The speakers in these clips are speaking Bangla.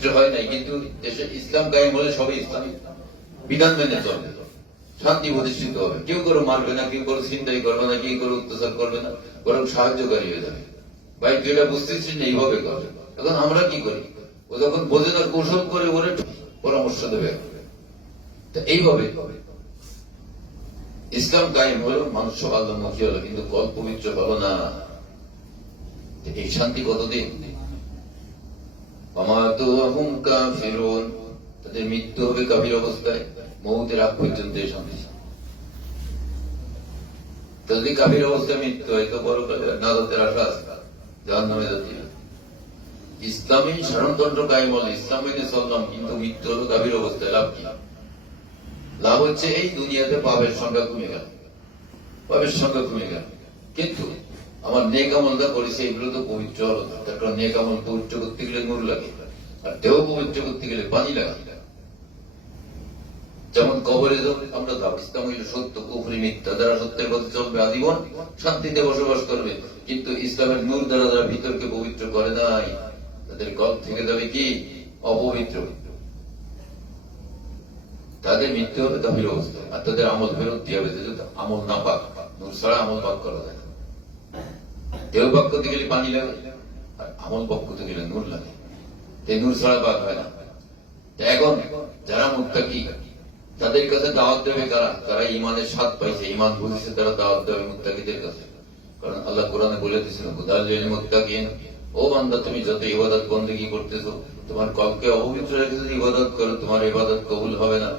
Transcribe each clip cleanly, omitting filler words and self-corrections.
পবিত্র হয় নাই, কিন্তু দেশে ইসলাম কায়েম হলে সবই ইসলামিক বিধান মেনে চলবে, শান্তি প্রতিষ্ঠিত হবে। কেউ কারো মারবে না, কেউ কারো চিন্তাই করবে না, কেউ কারো অত্যাচার করবে না, বরং সাহায্যকারী হয়ে যাবে। ভাই যেটা বুঝতেছি না এইভাবে করবে। এখন আমরা কি করি, ও যখন বোঝে না কৌশল করে ওরে পরামর্শ দেবে। এইভাবে ইসলাম কায়েম হলো, মানুষ সব আল্লাহমুখী হলো, কিন্তু কল পবিত্র হলো না। এই শান্তি কতদিন? তাদের মৃত্যু হবে কাফির অবস্থায়, মৌতের আগ পর্যন্ত এই শান্তি। যদি কাফির অবস্থায় মৃত্যু হয় তো বড় নাজাতের আশা আছে, জাহান্নামে যাচ্ছি। ইসলামী শাসনতন্ত্র কায়েম হল, ইসলাম মেনে চললাম, কিন্তু মৃত্যু হলো কাফির অবস্থায়, লাভ কি? লাভ হচ্ছে এই দুনিয়াতে পাপের সংখ্যা কমে গেল, পাপের সংখ্যা কমে গেল, কিন্তু আমার নেক আমলটা করেছে এগুলো তো পবিত্র হলো। তারপর নেক আমল পবিত্র করতে গেলে নূর লাগে, আর দেহ পবিত্র করতে গেলে পানি লাগে। যেমন কবরে আমরা যাব, ইসলাম হইল সত্য, কুফরি মিথ্যা, যারা সত্যের পথে চলবে আজীবন শান্তিতে বসবাস করবে। কিন্তু ইসলামের নূর দ্বারা যারা ভিতরকে পবিত্র করে নাই, তাদের কল থেকে যাবে কি অপবিত্র, তাদের মৃত্যু হবে কাফির অবস্থা, আর তাদের আমল ফেরত দিয়ে হবে। আমল না পাক, নূর ছাড়া আমল পাক করা যায়। দেহ পাক করতে গেলে পানি লাগে, আর আমল পাক করতে গেলে নূর লাগে। নূর ছাড়া পাক হয় না। এখন যারা মুত্তাকি, তাদের কাছে দাওয়াত দেবে কারা? তারা ইমানের স্বাদ পাইছে, ইমান বুঝেছে, তারা দাওয়াত দেবে মুত্তাকিদের কাছে। কারণ আল্লাহ কোরআনে বলে দিয়েছিল, হুদাল লিল মুত্তাকিন, ও বান্দা তুমি যত ইবাদত বন্দেগী করতেছো, তোমার কলকে অপবিত্র রেখে যদি ইবাদত করো, তোমার ইবাদত কবুল হবে না।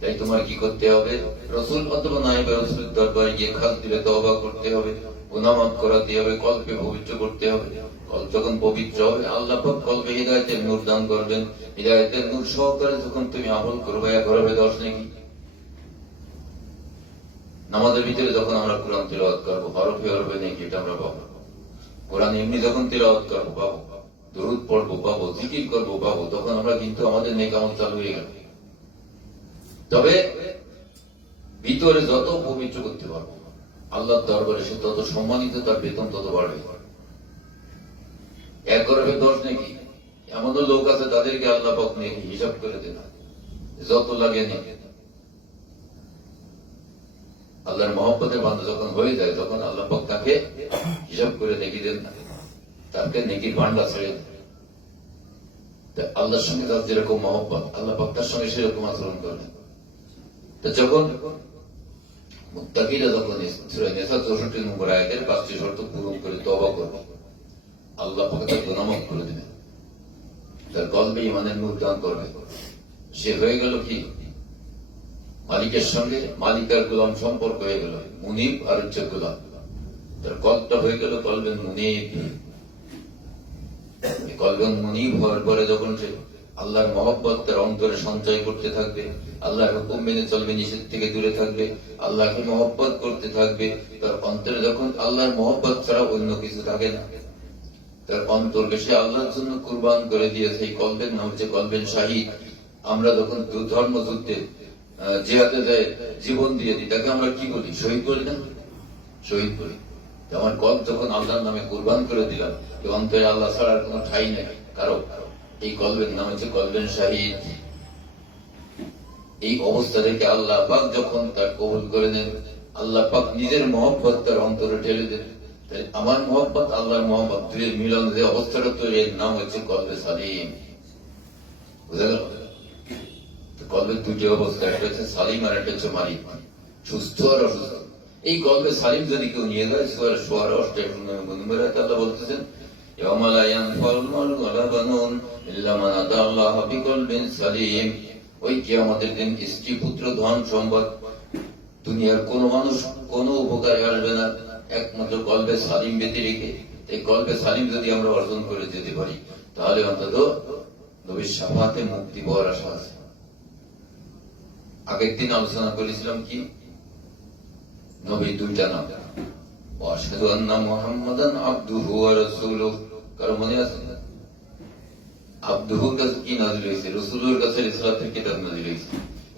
তাই তোমার কি করতে হবে? রসুল অথবা নাইবে রসুলের দরবারে গিয়ে খাস দিলে তওবা করতে হবে, গুনাহ মাফ করাতে হবে, কলকে পবিত্র করতে হবে। কল যখন পবিত্র হবে, আল্লাহ পাক কলবে হিদায়াতের নূর দান করবেন। হিদায়াতের নূর সহকারে যখন তুমি আমল করবে, এক হবে 10 নেকি। নামাজের ভিতরে যখন আমরা কোরআন তিলাওয়াত করবো, হরফে হরফে নেকি এটা আমরা পাবো। কোরআন এমনি যখন তিলাওয়াত করবো পাবো, দরুদ পড়বো পাবো, জিকির করবো পাবো, তখন আমরা কিন্তু আমাদের নেক আমল চালু হয়ে গেল। তবে ভিতরে যত পবিত্র করতে পারবো আল্লাহর দরবারে, সে তত সম্মানিত, তার বেতন তত বাড়বে। 1 করবে 10 নাকি, এমনও লোক আছে তাদেরকে আল্লাহ পাক নেকি হিসাব করে দেন, যত লাগে নেকি। আল্লাহর মহব্বতের বান্দা যখন হয়ে যায়, তখন আল্লাহ পাক তাকে হিসাব করে নেকি দেন না, তাকে নেকির ভান্ডার ছেড়ে দেন। আল্লাহর সঙ্গে তার যেরকম মহব্বত, আল্লাহ পাক তার সঙ্গে সেরকম আচরণ করবেন। যখন মুত্তাকিরা যখন সূরা নিসা 64 নম্বর আয়াতের 5টি শর্ত পূরণ করে তওবা করবে, আল্লাহ পাক তাকে গুনাহ মাফ করে দিবেন, তার কলবে ঈমানের নূর দান করবে। সে হয়ে গেল কি মালিকের সঙ্গে, মালিকার গোলাম সম্পর্ক হয়ে গেল, মুনিব আর হচ্ছে গোলাম। তার কলটা হয়ে গেল কলবেন মুনিব। কলবেন মুনিব হওয়ার পরে যখন সে আল্লাহর মহব্বত তার অন্তরে সঞ্চয় করতে থাকবে, আল্লাহর হুকুম মেনে চলবে, নিষেধ থেকে দূরে থাকবে, আল্লাহকে মহব্বত করতে থাকবে, তার অন্তরে যখন আল্লাহর মহব্বত ছাড়া অন্য কিছু থাকে না, তার অন্তরকে সে আল্লাহর জন্য কুরবান করে দিয়েছে। এই কলবের নাম হচ্ছে কলবেন শাহিদ। আমরা যখন ধর্ম যুদ্ধে জিহাদে যায় জীবন দিয়ে দিই, তাকে আমরা কি বলি? শহীদ বলি না? শহীদ বলি। আমার কল যখন আল্লাহর নামে কুরবান করে দিলাম, অন্তরে আল্লাহ ছাড়ার কোন ঠাই নেই কারো, এই কলবের নাম হচ্ছে কলবেন শাহিদ। এই অবস্থা থেকে আল্লাহ পাক যখন তার কবুল করে নেন, আল্লাহ পাক নিজের মহব্বত তার অন্তরে ঢেলে দেন। তাই আমার মহব্বত, আল্লাহর মহব্বত, দুইয়ের মিলন যে অবস্থাটা তৈরি, এর নাম হচ্ছে কলবে সালিম। বুঝা গেল? কলবের দুটি অবস্থা, একটা হচ্ছে সালিম আর একটা হচ্ছে মালিক, সুস্থ আর অসুস্থ। এই কলবে সালিম যদি কেউ নিয়ে যায়, সূরা শুআরা 8 নম্বর আয়াতে আল্লাহ বলতেছেন, ইয়াওমা লা ইয়ানফাউল মালু ওয়ালা বানুন ইল্লা মান আতা আল্লাহ বিকলবিন সালিম। ওই কিয়ামতের দিন স্ত্রী, পুত্র, ধন সম্পদ, দুনিয়ার কোন মানুষ কোন উপকারে আসবে না, একমাত্র কলবে সালিম ব্যতি রেখে। এই কলবে সালিম যদি আমরা অর্জন করে যেতে পারি, তাহলে অন্তত নবীর শাফাতে মুক্তি পাওয়ার আশা আছে। আগের দিন আলোচনা করেছিলাম কি নবী 2টা নাম, আশহাদু আন্না মুহাম্মাদান আবদুহু ওয়া রাসূলুহু। কারো মনে আছে? আবদুহুর কাছে কি নাযিল হয়েছে? রাসূলের কাছে রিসালাতের কিতাব নাযিল হয়েছে।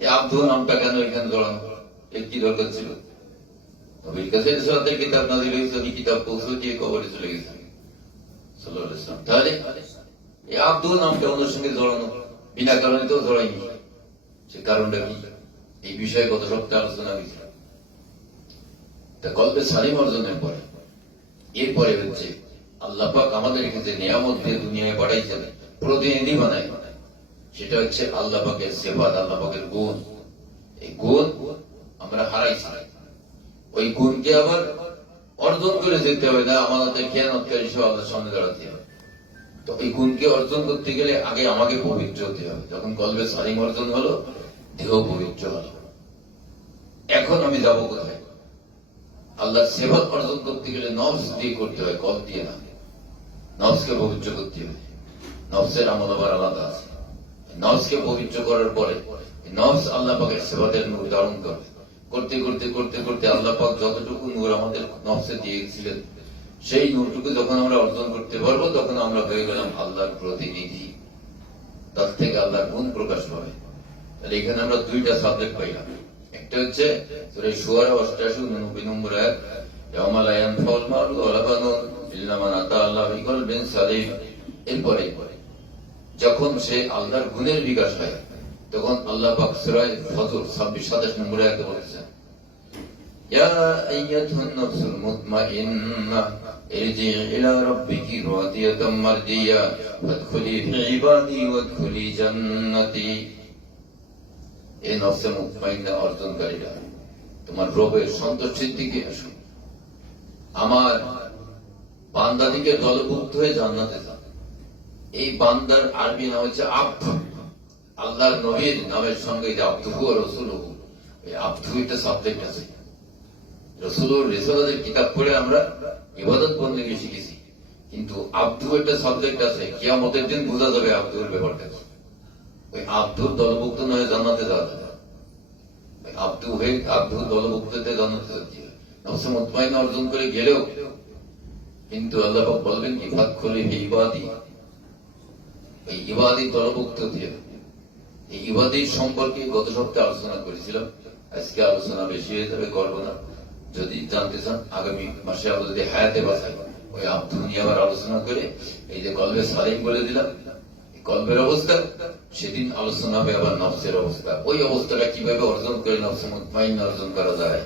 এই আবদুহু নামটা কেন এখানে জড়ানো? এর কি দরকার ছিল? নবীর কাছে রিসালাতের কিতাব নাযিল হয়েছে, উনি কিতাব পৌঁছে দিয়ে কবরে চলে গেছেন সাল্লাল্লাহু আলাইহি ওয়াসাল্লাম। তাহলে এই আব্দু নামটা ওদের সঙ্গে জড়ানো, বিনা কারণে তো জড়াইনি। সে কারণটা কি, এই বিষয়ে গত সপ্তাহে আলোচনা হয়েছিল। তা কলবে সালিম অর্জনের পরে এরপরে হচ্ছে আল্লাহ পাক আমাদেরকে যে নিয়ামত দিয়ে দুনিয়ায় পাঠাইছেন, প্রতিনিধি বানায়, সেটা হচ্ছে আল্লাহ পাকের সেবাত, আল্লাহ পাকের গুণ। এই গুণ আমরা হারাইছি। ওই গুণকে আবার অর্জন করে যেতে হবে, না আমাদের খেয়ানতকারী সব আল্লাহর সামনে দাঁড়াতে হবে। তো এই গুণকে অর্জন করতে গেলে আগে আমাকে পবিত্র হতে হবে। যখন কলবে সালিম অর্জন হলো, দেহ পবিত্র হলো। এখন আমি যাব কোথায়? আল্লাহর সেবা অর্জন করতে গেলে নফস দিয়ে করতে হয়, কল দিয়ে না। নফসকে পবিত্র করতে হবে। নফসের আমল আবার আলাদা আছে। নফসকে পবিত্র করার পরে নফস আল্লাহ পাকের সেবাদের নূর ধারণ করবে। করতে করতে করতে করতে আল্লাহ পাক যতটুকু নূর আমাদের নফসে দিয়েছিলেন, সেই নূরটুকু যখন আমরা অর্জন করতে পারবো, তখন আমরা হয়ে গেলাম আল্লাহর প্রতিনিধি। তার থেকে আল্লাহর গুণ প্রকাশ পাবে। তাহলে এখানে আমরা দুইটা সাবজেক্ট পাইলাম। একটা হচ্ছে সূরা শুআরা 88-89 নম্বর আয়াত, ইয়াওমা লা ইয়ানফাউল মালু ওয়ালা বানুন ইল্লা মান আতা আল্লাহু বিকলবিন সালিম। এরপরে যখন সে আল্লাহর গুণের বিকাশ হয়, তখন আল্লাহ পাক সূরা ফজর 26-27 নম্বর আয়াতে বলেছেন, ইয়া আইয়াতুহান নাফসুল মুতমাইন্নাহ ইরজি'i ইলা রাব্বিকি রাদিয়াতাম মারদিয়া ফাদখুলি ফি ইবাদি ওয়াদখুলি জান্নাতি। এই নফসে মুতমাইন্না অর্জনকারীরা তোমার রবের সন্তুষ্টির দিকে আসো, আমার বান্দাদিকে দলভুক্ত হয়ে জান্নাতে যাও। এই বান্দার আরবি নাম হচ্ছে আব্দ। আল্লাহর নবীর নামের সঙ্গে যে আব্দুহু আর রাসূলুহু, এই আব্দু একটা সাবজেক্ট আছে। রাসূলুর রিসালাতের কিতাব পড়ে আমরা ইবাদত বন্দেগী শিখেছি, কিন্তু আব্দু একটা সাবজেক্ট আছে। কিয়ামতের দিন বোঝা যাবে আব্দুর ব্যাপারটা। ওই আব্দুর দলভুক্ত নয় জান্নাতে যাওয়া যাবে। আব্দু হয়ে আব্দুর দলভুক্ততে জান্নাতে যাচ্ছে। নফসে মুতমাইন্না অর্জন করে গেলেও কিন্তু আল্লাহ পাক বলবেন কি, ফাদখুলি ফি ইবাদি, এই ইবাদি দলভুক্ত দিয়ে। এই ইবাদির সম্পর্কে গত সপ্তাহে আলোচনা করেছিলাম। আজকে আলোচনা বেশি হয়ে যাবে, করবো না। যদি জানতে চান আগামী মাসে আমরা যদি হায়াতে বাঁচাই, ওই আব্দু নিয়ে আবার আলোচনা করে এই যে কলবে সালিম বলে দিলাম, কলবের অবস্থা, সেদিন আলোচনা হবে আবার নফসের অবস্থা। ওই অবস্থাটা কিভাবে অর্জন করে নফসে মুতমাইন্না অর্জন করা যায়।